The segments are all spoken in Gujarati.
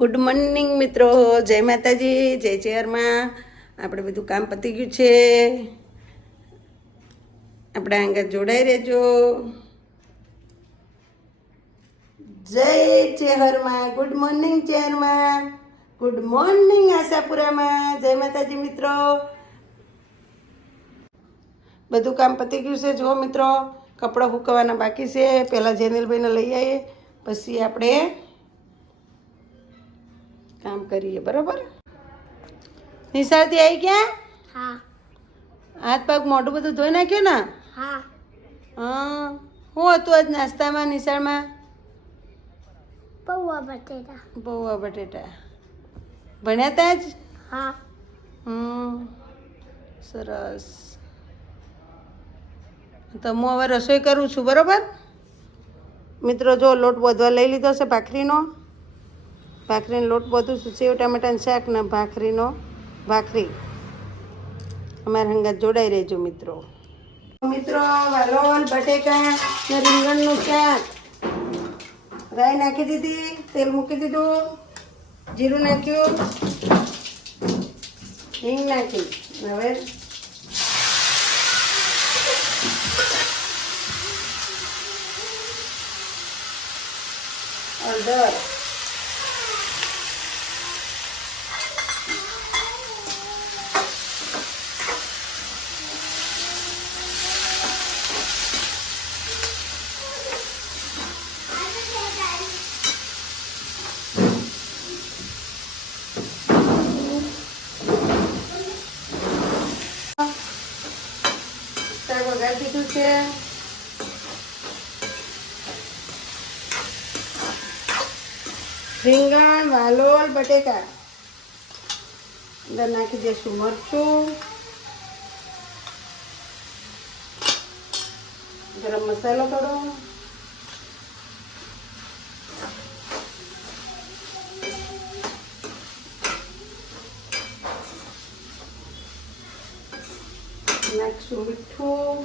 ગુડ મોર્નિંગ મિત્રો, જય માતાજી, જય ચેરમાં. આપણે બધું કામ પતી ગયું છે. આપણા અંગત જોડાઈ રહેજો. જય ચેહરમાં, ગુડ મોર્નિંગ ચેહરમાં, ગુડ મોર્નિંગ આશાપુરામાં. જય માતાજી મિત્રો. બધું કામ પતી ગયું છે. જો મિત્રો, કપડાં સૂકવવાના બાકી છે. પહેલાં જેનિલભાઈને લઈ આવીએ, પછી આપણે કામ કરીએ. બરાબર? નિશાળથી આવી ગયા? હા. હાથ પગ મોઢું બધું ધોઈ નાખ્યું ને? હા. હા. શું હતું આજ નાસ્તામાં નિશાળમાં? પૌવા બટેટા. પૌવા બટેટા. ભણ્યા તા જ? હા. સરસ. તો હું હવે રસોઈ કરું છું. બરાબર મિત્રો? જો લોટ બધવા લઈ લીધો છે ભાખરીનો. ભાખરીનો લોટ બધું છું. સેવ ટામેટાનું શાક ને ભાખરી. અમારા હંગાત જોડાઈ રહેજો મિત્રો. મિત્રો, વાલોલ બટેકા ને રીંગણનું શાક. રાઈ નાખી દીધી, તેલ મૂકી દીધું, જીરું નાખ્યું, હિંગ નાખી. હવે હળદર, શાક વઘારી દીધું છે. રીંગણ, વાલોળ, બટેકા અંદર નાખી દઈશું. મરચું, ગરમ મસાલો થોડો, નાખશું મીઠું,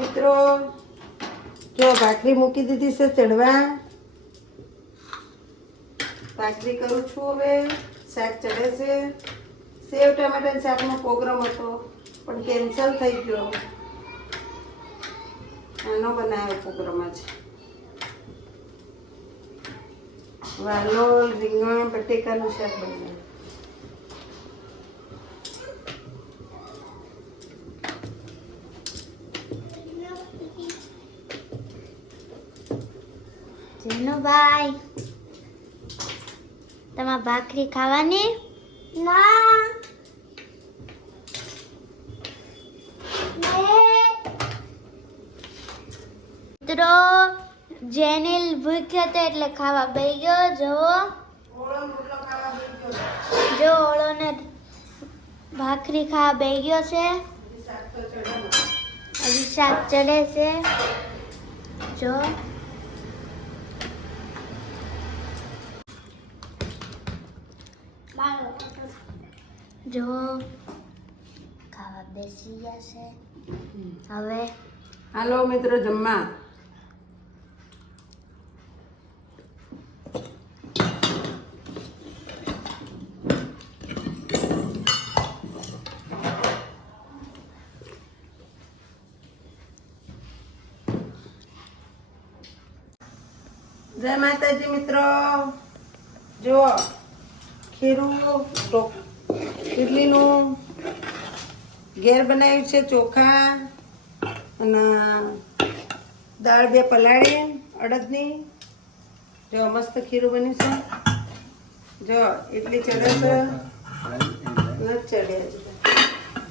મિત્રો. જો ભાખરી મૂકી દીધી છે ચડવા. ભાખરી કરું છું હવે. શાક ચડે છે. સેવ ટમાટર શાકનો પ્રોગ્રામ હતો પણ કેન્સલ થઈ ગયો. આનો બનાવ્યો પ્રોગ્રામ જ. વાલોળ, રીંગણ, બટેકાનું શાક બનાવ્યું. જેનુભાઈ, તમારે ભાખરી ખાવાની? ના. મિત્રો, જેનિલ ભૂખ્યો હતો એટલે ખાવા બેસી ગયો. જો ઓળોને ભાખરી ખાવા બેસી ગયો છે. હજી શાક ચડે છે. જો ખાવા બેસી ગયા છે. હવે હાલો મિત્રો, જમવા. જય માતાજી મિત્રો. જો ખીરું ઇડલીનું ઘેર બનાવ્યું છે. ચોખા અને દાળ બે પલાળી અડદની. જો મસ્ત ખીરું બન્યું છે. જો ઇડલી ચડે છે. નથી ચડ્યા.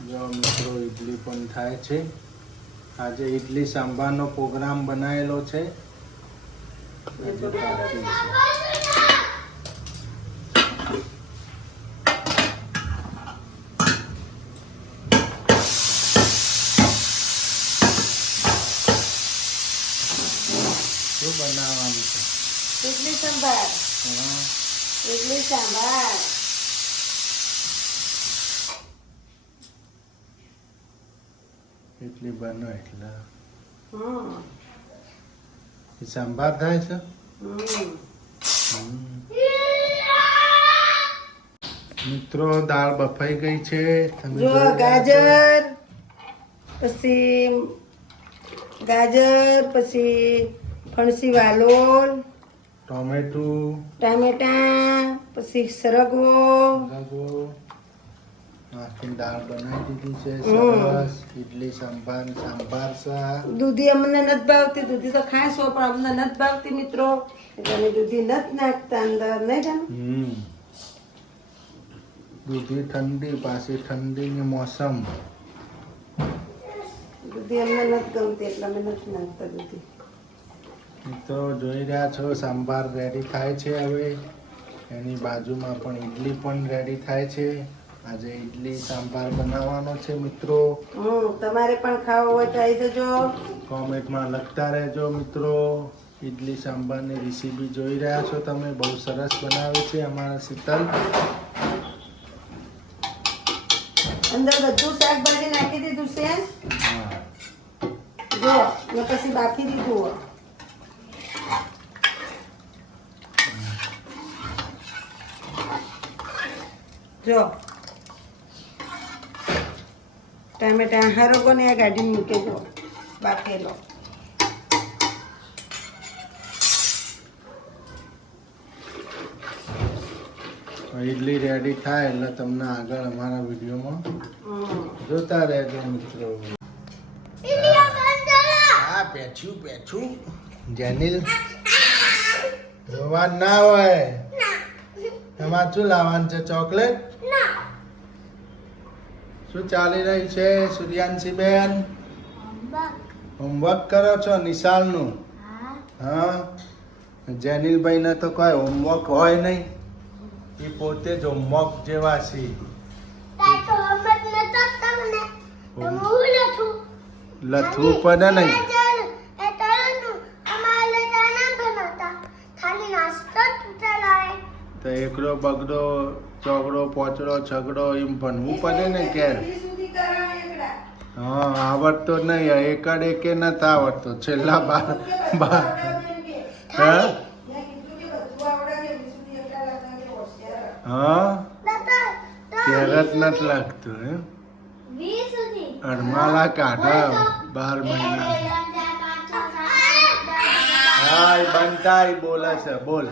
જો મિત્રો, ઇડલી પણ થાય છે. આજે ઇડલી સાંભારનો પ્રોગ્રામ બનાવેલો છે. આજે બાકી છે. શું બનાવવાનું છે? ઇડલી સંભાર. હા. ઇડલી સંભાર. ઇડલી બનો એટલે હમ. એ સંભાર થાય છે. હમ. મિત્રો દાળ બફાઈ ગઈ છે. તમે જો જોઈ રહ્યા છો. ગાજર, પછી ગાજર, પછી ફણસી વાલોળ, ટોમેટું, ટામેટા, પછી સરગવો. લગો નાખીને દાળ બનાવી દીધી છે. હમ. સરસ ઇડલી સંભાર સંભાર શાક. દૂધી અમને નથી ભાવતી, દૂધી તો ખાઈશો પણ અમને નથી ભાવતી મિત્રો, એટલે અમે દૂધી નથી નાખતા અંદર, નહીં જાણ. દૂધી ઠંડી, પાછી ઠંડીની મોસમ. દૂધી અમને નથી ગમતી એટલે અમે નથી નાખતા દૂધી. મિત્રો જોઈ રહ્યા છો સંભાર રેડી થાય છે. હવે એની બાજુમાં પણ ઇડલી પણ રેડી થાય છે. આજે ઇડલી સંભાર બનાવવાનો છે મિત્રો. તમારે પણ ખાવો હોય તો આવી જજો. કોમેન્ટમાં લખતા રહેજો મિત્રો. ઇડલી સંભારની રેસીપી જોઈ રહ્યા છો તમે, બહુ સરસ બનાવે છે અમારા શીતલ. અંદર બધું શાકભાજી નાખી દીધું છે. હા. જો ને પછી બાકી દીધું. જો ટામેટા હરગો ને આ ગાડીને મૂકે જો બાફેલો. ઇડલી રેડી થાય એટલે તમને આગળ અમારા વિડીયોમાં જોતા રહેજો મિત્રો. હા પેછું પેછું જેનિલ જોવાનું ના હોય. એમાં શું લાવવાનું છે? ચોકલેટ? શું ચાલી રહ્યું છે સૂર્યાંશી બેન? હોમવર્ક કરો છો નિશાળનું? હા. જેનિલભાઈ ને તો કોઈ હોમવર્ક હોય નહીં, એ પોતે જ હોમવર્ક જેવા છે. લથવું પડે નહીં. તો એકડો બગડો ચોગડો પોચડો છગડો એમ ભણવું પડે ને કે. હા આવડતો નહીં, એકડ એકે નથી આવડતો. છેલ્લા બાર હા હા કેરત નથી લાગતું એમ. અડમાલા કાઢા 12 મહિના. હા એ બનતા એ બોલે છે. બોલ.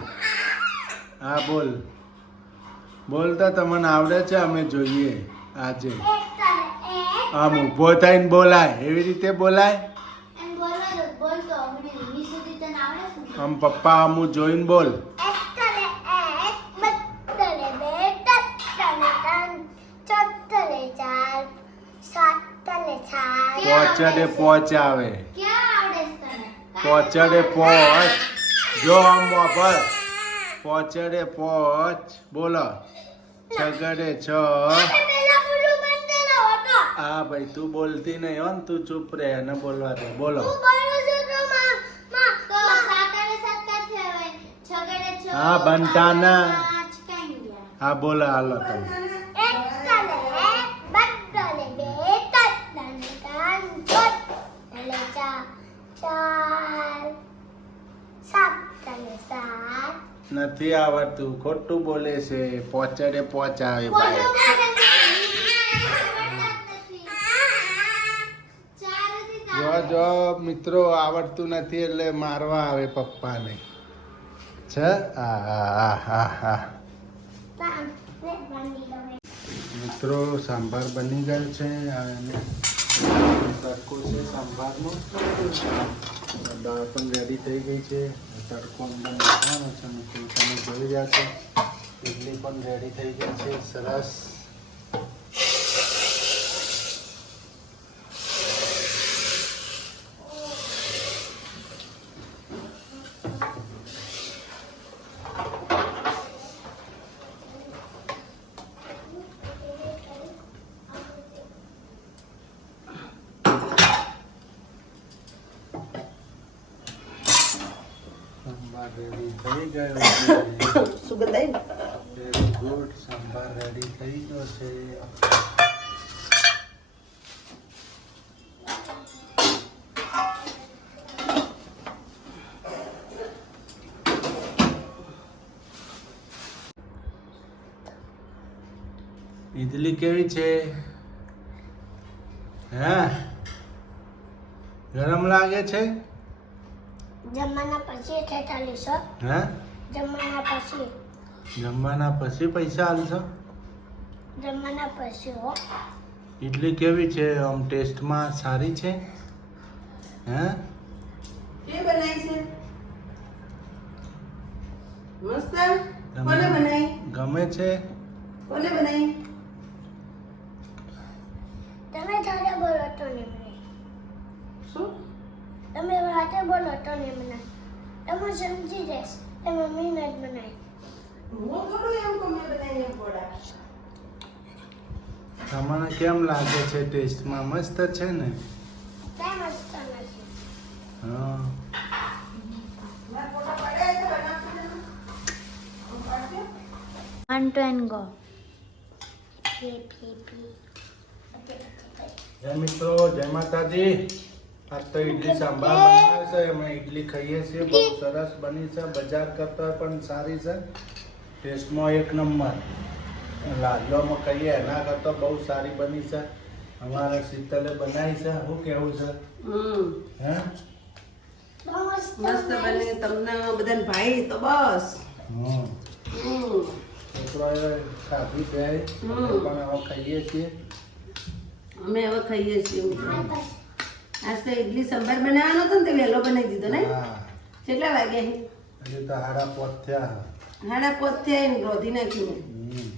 હા બોલ. બોલતા તમને આવડે છે? અમે જોઈએ આજે. આમ ઊભો થઈને બોલાય, એવી રીતે બોલાય. આમ પપ્પા આમ જોઈને બોલ. પોચડે પોચ આવે. પોચડે પોચ. જો આમ વાપર. પોચડે પોચ બોલો. છગડે છ. હા ભાઈ તું બોલતી નહીં હો ને, તું ચૂપ રહે અને બોલવા દે. બોલો. હા બનતાના. હા બોલો હાલો તમે. નથી આવડતું, ખોટું બોલે છે. પોચડે પોચ આવે ભાઈ. જો જો મિત્રો આવડતું નથી એટલે મારવા આવે પપ્પાને. છે મિત્રો સંભાર બની ગયો છે. અને તડકો છે સંભારનો. દાળ પણ રેડી થઈ ગઈ છે. તડકો અંદર નાખવાનો છે મિત્રો. તમે જોઈ રહ્યા છો ઇડલી પણ રેડી થઈ ગઈ છે. સરસ. સાંભાર રેડી થઈ ગયો છે. સુગંધ આવી ને? વેરી ગુડ, સાંભાર રેડી થઈ ગયો છે. ઈડલી કેવી છે? હે, ગરમ લાગે છે? જમવાના પછી 46 હે, જમવાના પછી જમવાના પછી પૈસા આલશો? જમવાના પછી હો ઈડલી કેવી છે? આમ ટેસ્ટમાં સારી છે? હે, કેવી બનાવી છે? મસ્ત. કોને તમને બનાવી? ગમે છે? કોને બનાવી? તમે સાથે બોલો તો નહીં મને શું? તમે સાથે બોલો તો નહીં મને તમે સમજી જઈશ એ મમ્મીને જ બનાવી હું થોડું એમ કહું મેં બનાવી એમ પોડા. તમને કેમ લાગે છે? ટેસ્ટમાં મસ્ત છે ને? કાંઈ મસ્ત નથી હા. મારા પોતા પડ્યા છે બનાવશું ને? હું પાડશે? 1 2 and go પી જય મિત્રો, જય માતાજી. આજ તો ઈડલી સાંભાર બનાવે છે. અમે ઈડલી ખાઈએ છીએ. બહુ સરસ બની છે. બજાર કરતા પણ સારી છે. ટેસ્ટમાં એક નંબર. લાદવામાં કહીએ એના કરતાં બહુ સારી બની છે. અમારા શીતલે બનાવી છે. શું કેવું છે? હે, મસ્ત બને. તમને બધાને ભાઈ તો બસ. હમ. છોકરાઓએ ખાધી બે પણ હવે ખાઈએ છીએ. અમે હવે ખાઈએ છીએ. આજ તો ઇડલી સંભાર બનાવવાનો હતો ને તે વહેલો બનાવી દીધો ને? હા, કેટલા વાગ્યા? હજી તો હાડા પોત થયા. 5:30 થયા ને રોધી નાખ્યું. હમ.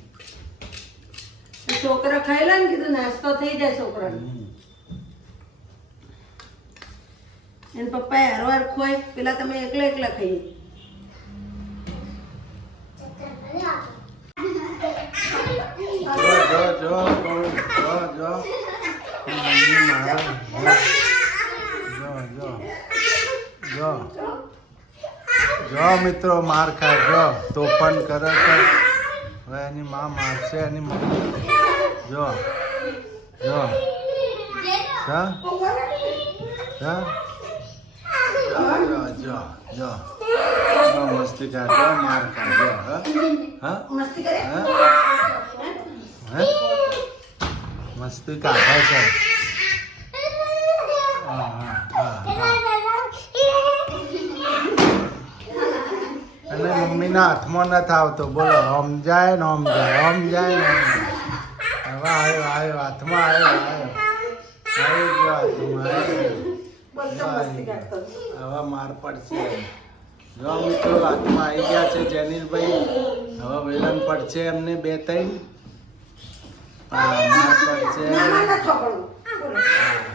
તો છોકરા ખાયેલા ને કીધું નાસ્તો થઈ જાય છોકરાને. હમ. એને પપ્પાએ હારવાર ખોય પેલા તમે એકલા એકલા ખાઈએ. જો મમ્મી મારા જો મિત્રો માર ખાય. જો તોફાન કરે છે. હવે એની માં મારશે એની મમ્મી. જો જો હા હા જો જો જો મસ્તી કાઢો, માર કાઢો. હા મસ્તી કરે? હા હે, મસ્તી કાઢે છે. હા હા હા. અને મમ્મીના હાથમાં નથી આવતો. બોલો સમજાય ને સમજાય, સમજાય ને હવે આવ્યો આવ્યો હાથમાં આવ્યો આવ્યો બોલતો મસ્તી કાઢતો. હવે માર પડશે. જો મિત્રો હાથમાં આવી ગયા છે જેનિલભાઈ. હવે વેલણ પડશે એમને 2 3. માર પડશે. ના ના ના છોકરું. બોલો. હા.